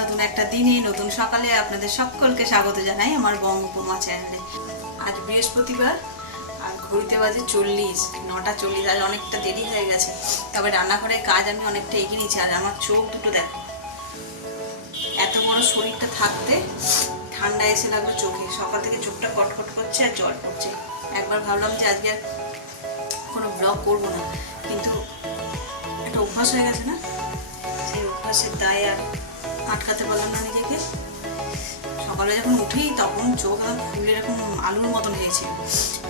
নতুন একটা দিনে, নতুন সকালে আপনাদের সকলকে স্বাগত জানাই আমার বঙ্গোপমা চ্যানেলে আজ বৃহস্পতিবার, আর ঘড়িতে বাজে চল্লিশ, নটা চল্লিশ, আজ অনেকটা দেরি হয়ে গেছে। তবে রান্নাঘরের কাজ আমি অনেকটা এগিয়ে নিয়েছি, আর আমার চোখ দুটো দেখো। এত বড় শরীরটা থাকতে ঠান্ডা এসে লাগল চোখে। সকাল থেকে চোখটা কটকট করছে আর জল পড়ছে একবার ভাবলাম যে আজকে আর কোনো ব্লগ করব না, কিন্তু একটা অভ্যাস হয়ে গেছে না? সেই অভ্যাসের দায় আর আটকাতে পারলাম না নিজেকে। সকালে যখন উঠি তখন চোখ একদম ফুলে এরকম আলুর মতন হয়েছে।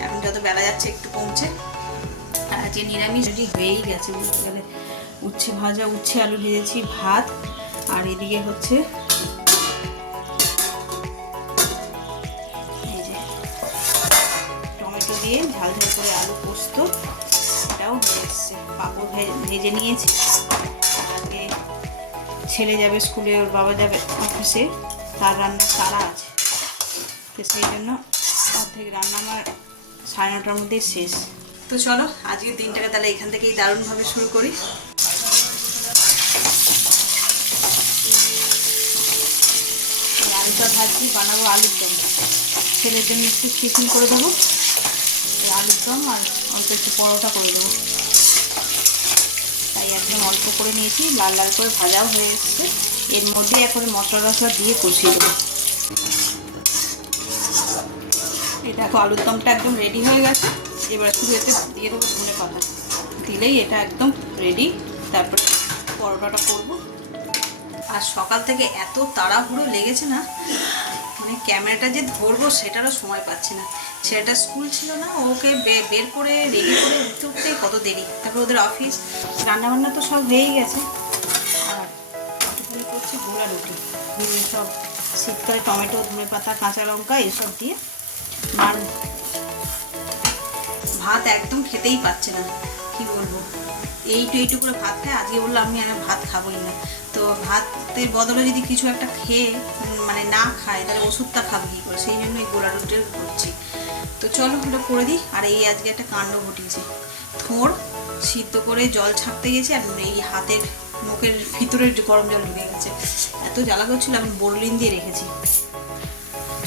এখন যত বেলা যাচ্ছে একটু কমছে। আর যে নিরামিষ রুটি হয়েই গেছে বলতে গেলে উচ্ছে ভাজা, উচ্ছে আলু ভেজেছি, ভাত। আর এদিকে হচ্ছে টমেটো দিয়ে ঝাল ঝাল করে আলু পোস্ত। এটাও হয়ে এসছে। পাঁপড় ভেজে নিয়েছি। ছেলে যাবে স্কুলে, ওর বাবা যাবে অফিসে তার রান্না তারা আছে। তো সেই জন্য অর্ধেক রান্না আমার সাড়ে নটার মধ্যেই শেষ। তো চলো, আজকের দিনটাকে তাহলে এখান থেকেই দারুণভাবে শুরু করি। আলুটা ভাজি বানাবো আলুর দম। ছেলের জন্য একটু টিফিন করে দেবো। আলুর দম আর অল্প একটু পরোটা করে দেবো। তাই একদম অল্প করে নিয়েছি, লাল লাল করে ভাজাও হয়ে এসছে। এর মধ্যে এখন মশলা টশলা দিয়ে কষিয়ে দেবো। এই দেখো, আলুর দমটা একদম রেডি হয়ে গেছে। এবার শুধু এতে দিয়ে দেবো ধনে পাতা। দিলেই এটা একদম রেডি তারপর পরোটাটা করব। আর সকাল থেকে এত তাড়াহুড়ো লেগেছে না মানে ক্যামেরাটা যে ধরবো সেটারও সময় পাচ্ছি না। ছেলেটা স্কুল ছিল না, ওকে বের করে, রেডি করে উঠতে উঠতে কত দেরি। তারপর ওদের অফিস রান্নাবান্না তো সব হয়েই গেছে। আর একটুখানি করছি? গোলা রুটি। সব শীতকালে টমেটো ধনে পাতা কাঁচা লঙ্কা এসব দিয়ে আর ভাত একদম খেতেই পাচ্ছে না। কি বলব? এইটু এইটু করে ভাত খায়। আজকে বলল, আমি আর ভাত খাবোই না। তো ভাতের বদলে যদি কিছু একটা খেয়ে মানে না খায়, তাহলে ওষুধটা খাব কী করে? সেই জন্য এই গোলা রুটিটা করছি। তো চলো ওটা করে দিই। আর এই আজকে একটা কাণ্ড ঘটিয়েছে। থোড় সিদ্ধ করে জল ছাড়তে গেছে আর এই হাতের মুখের ভিতরে গরম জল ঢুকে গেছে। এত জ্বালা করছিল, আমি বোরলিন দিয়ে রেখেছি।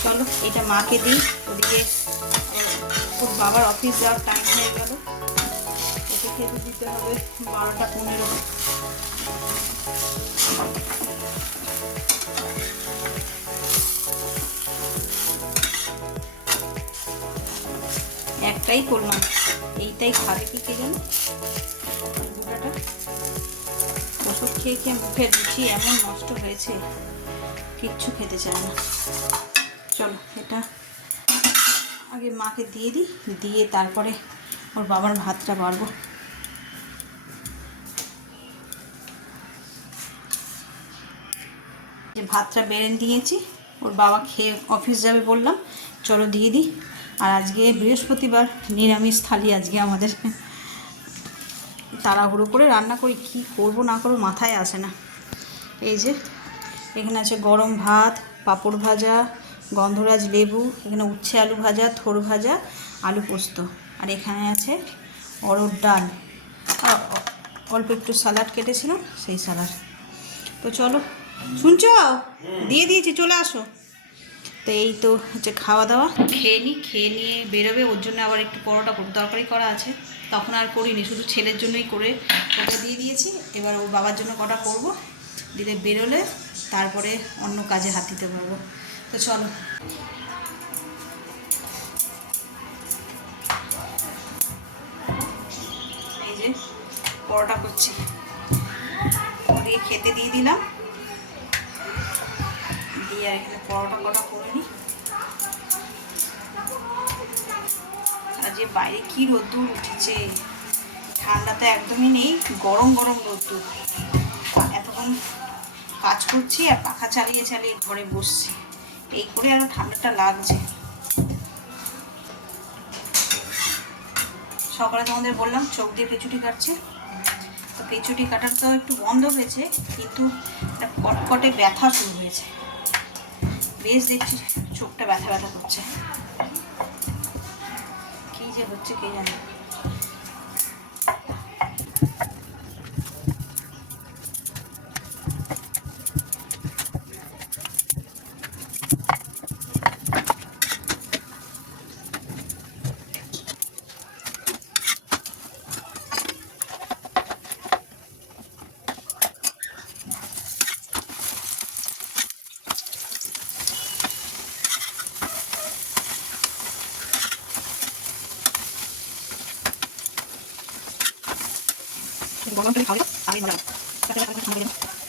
চলো, এটা মাকে দিই। ওদিকে ওর বাবার অফিস যাওয়ার টাইম হয়ে গেল। ওকে খেতে দিতে হবে বারোটা পনেরো। একটাই করলাম। এইটাই খাবে কি কে জানো? ওষুধ খেয়ে খেয়ে মুখের রুচি এমন নষ্ট হয়েছে, কিচ্ছু খেতে চায় না। চলো, এটা আগে মাকে দিয়ে দিই, দিয়ে তারপরে ওর বাবার ভাতটা বাড়বো। যে ভাতটা বেড়ে দিয়েছি, ওর বাবা খেয়ে অফিস যাবে বললাম, চলো দিয়ে দিই। আর আজকে বৃহস্পতিবার, নিরামিষ থালি আজকে আমাদের। তাড়াহুড়ো করে রান্না করি, কি করব না করব মাথায় আসে না। এই যে, এখানে আছে গরম ভাত, পাঁপড় ভাজা, গন্ধরাজ লেবু, এখানে উচ্ছে আলু ভাজা, থোর ভাজা, আলু পোস্ত। আর এখানে আছে অরড় ডাল। অল্প একটু স্যালাড কেটেছিলাম, সেই স্যালাড তো চলো, শুনছ? দিয়ে দিয়েছি, চলে আসো। তো এই তো হচ্ছে খাওয়া দাওয়া। খেয়ে নিই খেয়ে নিয়ে বেরোবে, ওর জন্য আবার একটু পরোটা তরকারি করা আছে। তখন আর করিনি, শুধু ছেলের জন্যই করে ওটা দিয়ে দিয়েছি। এবার ওর বাবার জন্য কটা করব, দিলে বেরোলে তারপরে অন্য কাজে হাত দিতে পারব। তো চলো। এই যে পরোটা করছি। খেতে দিয়ে দিলাম। দিয়ে আর এখানে পরোটা কটা করে নিই। যে বাইরে কি রোদ্দুর উঠেছে ঠান্ডা তো একদমই নেই, গরম গরম রোদ্দুর। এতক্ষণ কাজ করছি আর পাখা চালিয়ে চালিয়ে ঘরে বসছি। এই করে আরও ঠান্ডাটা লাগছে। সকালে তোমাদের বললাম চোখ দিয়ে পেঁচুটি কাটছে। তো পেঁচুটি কাটার তো একটু বন্ধ হয়েছে, কিন্তু কটকটে ব্যথা শুরু হয়েছে। বেশ দেখছি চোখটা ব্যথা ব্যথা করছে। কি যে হচ্ছে কে জানে। 가위가? 가위 말라고. 자, 그래서 가위가 담겨야 돼.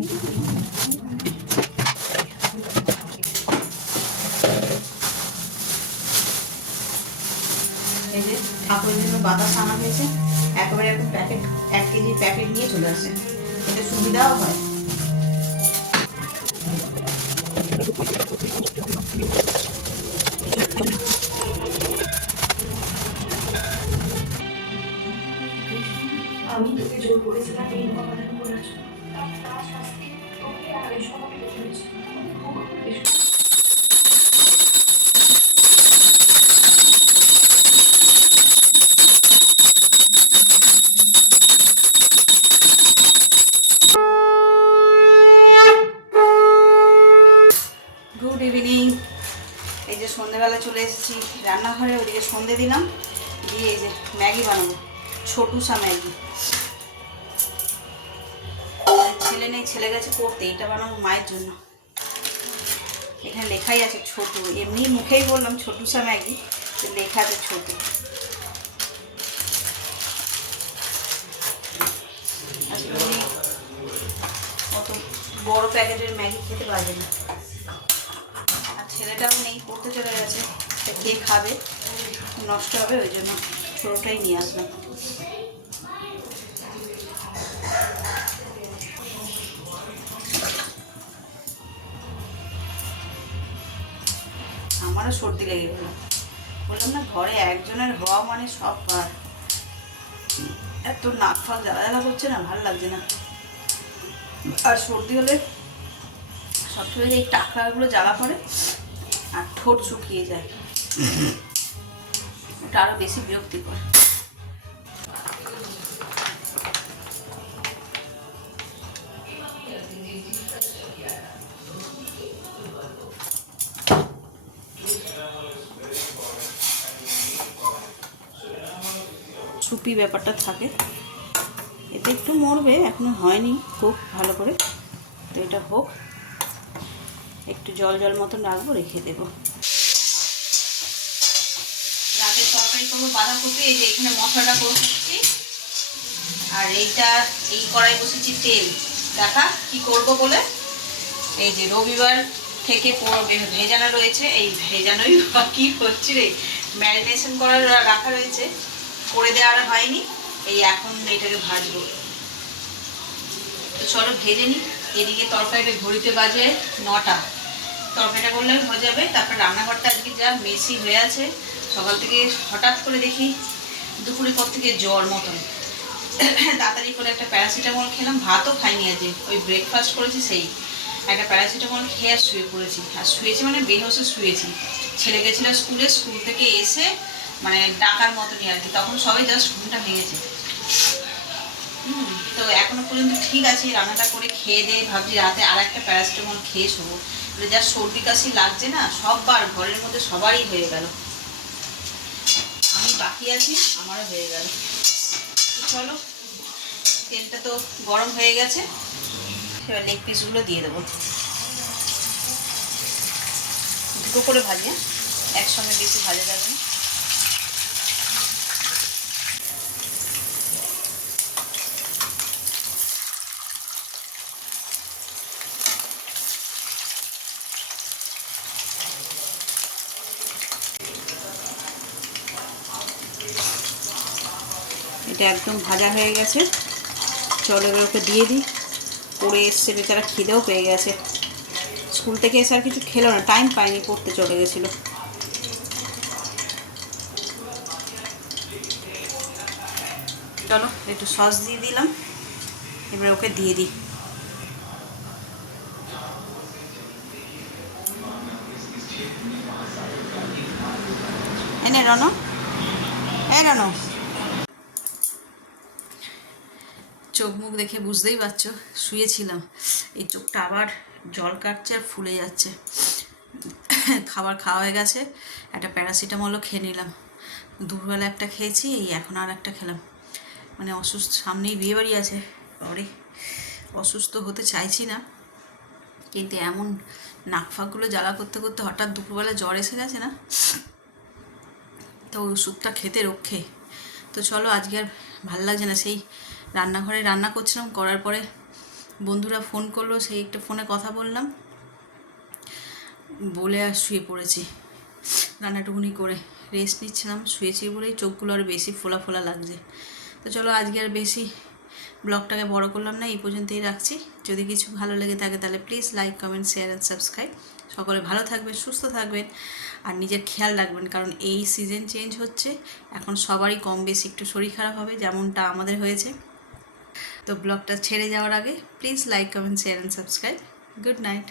এই ঠাকুরের জন্য বাতাস আনা হয়েছে, একেবারে এরকম প্যাকেট এক কেজি প্যাকেট নিয়ে চলে আসে। এতে সুবিধাও হয়। আমি তোকে জোর করেছিলাম এই কথাটা করার জন্য সন্ধেবেলা চলে এসেছি রান্নাঘরে ওদিকে সন্ধে দিলাম। দিয়ে এই যে ম্যাগি বানাবো ছোটুসা ম্যাগি। ছেলে নেই, ছেলে গেছে পড়তে, এটা বানাবো মায়ের জন্য। এখানে লেখাই আছে ছোটু। এমনি মুখেই বললাম ছোটুসা ম্যাগি তো লেখা আছে ছোটু। অত বড় প্যাকেটের ম্যাগি খেতে পারবে না। আর ছেলেটাও নেই, পড়তে চলে গেছে। সে কে খাবে? নষ্ট হবে, ওই জন্য ছোটোটাই নিয়ে আসলাম। আমারও সর্দি লেগে গেল বললাম, না, ঘরে একজনের হওয়া মানে সব পার। এত নাক ফাল জ্বালা জ্বালা করছে না, ভালো লাগছে না। আর সর্দি হলে সব সবসময় এই টাকরাগুলো জ্বালা পড়ে আর ঠোঁট শুকিয়ে যায়। ওটা আরও বেশি বিরক্তিকর। সুপি ব্যাপারটা থাকে। এতে একটু মরবে, এখনও হয়নি খুব ভালো করে। তো এটা হোক, একটু জল জল মতন রাখব, রেখে দেবো। রাতের তরকারি করব বাঁধাকপি, এই যে এখানে মশলাটা করছি আর এইটা, এই কড়াই বসেছি তেল। দেখা, কি করব বলে? এই যে রবিবার থেকে ভেজানো রয়েছে, এই ভেজানোই কি হচ্ছে রে। ম্যারিনেশন করার রাখা রয়েছে। করে দেওয়ার হয়নি। এই এখন এটাকে ভাজবো। তো চলো ভেজে নিই। এদিকে তরকারিটা ঘড়িতে বাজে নটা। তরকারিটা করলে হয়ে যাবে। তারপর রান্নাঘরটা আজকে যা মেসি হয়ে আছে, সকাল থেকে হঠাৎ করে দেখি দুপুরের পর থেকে জ্বর মতন। তাড়াতাড়ি করে একটা প্যারাসিটামল খেলাম, ভাতও খাইনি আজকে। ওই ব্রেকফাস্ট করেছি সেই। একটা প্যারাসিটামল খেয়ে আর শুয়ে পড়েছি। আর শুয়েছি মানে বেহসে শুয়েছি। ছেলে গেছিল স্কুলে, স্কুল থেকে এসে মানে ডাকার মতনই আর কি। তখন সবাই জাস্ট ঘুমটা ভেঙেছে তো এখনও পর্যন্ত ঠিক আছে, রান্নাটা করে খেয়ে দিয়ে ভাবছি রাতে আর একটা প্যারাসিটামল খেয়ে শোবো। মানে যা সর্দি কাশি লাগছে না, সববার ঘরের মধ্যে সবারই হয়ে গেল। আমি বাকি আছি, আমারও হয়ে গেল। চলো, তেলটা তো গরম হয়ে গেছে। এবার লেগ পিসগুলো দিয়ে দেবো। দুটো করে ভাজি হ্যাঁ? একসঙ্গে বেশি ভাজা যাবে না। এটা একদম ভাজা হয়ে গেছে। চলো এবার ওকে দিয়ে দিই। পড়ে এসছে, বেচারা খিদেও পেয়ে গেছে। স্কুল থেকে এসে আর কিছু খেলো না টাইম পায়নি পড়তে চলে গেছিল। চলো, একটু সস দিয়ে দিলাম। এবার ওকে দিয়ে দিই। এনে রনো হ্যাঁ রনো। চোখ মুখ দেখে বুঝতেই পারছ, শুয়েছিলাম। এই চোখটা আবার জল কাটছে আর ফুলে যাচ্ছে। খাবার খাওয়া হয়ে গেছে, একটা প্যারাসিটামলও খেয়ে নিলাম। দুপুরবেলা একটা খেয়েছি, এই এখন আর একটা খেলাম। মানে অসুস্থ, সামনেই বিয়েবাড়ি আছে। পরে অসুস্থ হতে চাইছি না। কিন্তু এমন নাক ফাঁকগুলো জ্বালা করতে করতে হঠাৎ দুপুরবেলা জ্বর এসে গেছে না? তো ওষুধটা খেতে রক্ষে। তো চলো আজকে আর ভালো লাগছে না। সেই রান্নাঘরে রান্না করছিলাম, করার পরে বন্ধুরা ফোন করল, সেই একটা ফোনে কথা বললাম। বলে আর শুয়ে পড়েছি। রান্নাটুকুনি করে রেস্ট নিচ্ছিলাম, শুয়েছি বলেই চোখগুলো আর বেশি ফোলা ফোলা লাগছে। তো চলো আজকে আর বেশি ব্লগটাকে বড় করলাম না, এই পর্যন্তই রাখছি। যদি কিছু ভালো লেগে থাকে তাহলে please like comment share and subscribe সকলে ভালো থাকবেন, সুস্থ থাকবেন আর নিজের খেয়াল রাখবেন কারণ এই সিজন চেঞ্জ হচ্ছে। এখন সবারই কম বেশি একটু শরীর খারাপ হবে যেমনটা আমাদের হয়েছে। তো ব্লগটা ছেড়ে যাওয়ার আগে please like comment share and subscribe good night